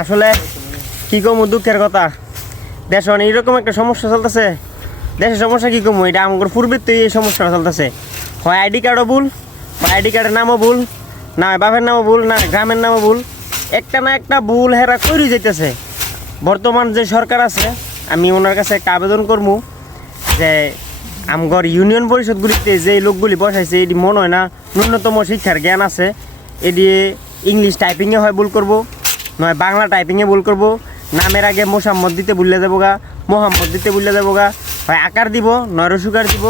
আসলে কি কমু দুঃখের কথা, দেশ এইরকম একটা সমস্যা চলতেছে। দেশের সমস্যা কি কমু, এটা আমার পূর্বের তো এই সমস্যাটা চলতেছে। হয় আইডি কার্ডও ভুল, হয় আইডি কার্ডের নামও ভুল, না বাপের নামও ভুল, না গ্রামের নামও ভুল, একটা না একটা ভুল হেরা কইরে যাইতেছে। বর্তমান যে সরকার আছে, আমি ওনার কাছে একটা আবেদন করবো যে আমগর ইউনিয়ন পরিষদগুলিতে যে লোকগুলি বসাইছে এটি মনে হয় না ন্যূনতম শিক্ষার জ্ঞান আছে। এটি ইংলিশ টাইপিংয়ে হয় ভুল করব, নয় বাংলা টাইপিংয়ে ভুল করব, নামের আগে মোসাম্মদ দিতে ভুলে যাবো গা, মোহাম্মদ দিতে ভুলে যাবো গা, হয় আকার দিব নয় রসুকার দিব,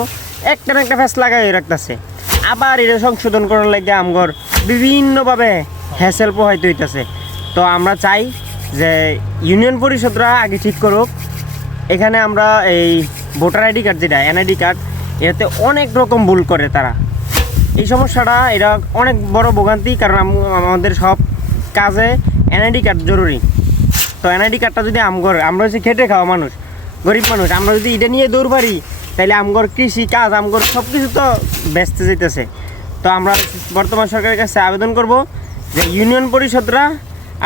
একটা না একটা ফ্যাস লাগাই রাখতেছে। আবার এটা সংশোধন করার লাগে আমগর বিভিন্নভাবে হ্যাসেল পোহাইতে হইতেছে। তো আমরা চাই যে ইউনিয়ন পরিষদরা আগে ঠিক করুক। এখানে আমরা এই ভোটার আইডি কার্ড যেটা এনআইডি কার্ড, এটাতে অনেক রকম ভুল করে তারা। এই সমস্যাটা এটা অনেক বড় ভোগান্তি, কারণ আমাদের সব কাজে এনআইডি কার্ড জরুরি। তো এনআইডি কার্ডটা যদি আমরা হচ্ছে খেটে খাওয়া মানুষ, গরিব মানুষ, আমরা যদি এটা নিয়ে দৌড় পারি তাহলে আমগর কৃষি কাজ আমগর সব কিছু তো ব্যস্ত যেতেছে। তো আমরা বর্তমান সরকারের কাছে আবেদন করব যে ইউনিয়ন পরিষদরা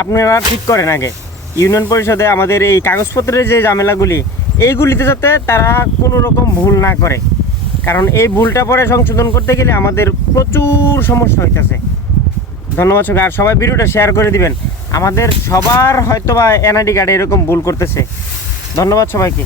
আপনারা ঠিক করেন আগে। ইউনিয়ন পরিষদে আমাদের এই কাগজপত্রের যে ঝামেলাগুলি, এইগুলিতে যাতে তারা কোনো রকম ভুল না করে, কারণ এই ভুলটা পরে সংশোধন করতে গেলে আমাদের প্রচুর সমস্যা হইতেছে। ধন্যবাদ সবাই, আর সবাই ভিডিওটা শেয়ার করে দিবেন। আমাদের সবার হয়তো বা এনআইডি কার্ডে এরকম ভুল করতেছে। ধন্যবাদ সবাইকে।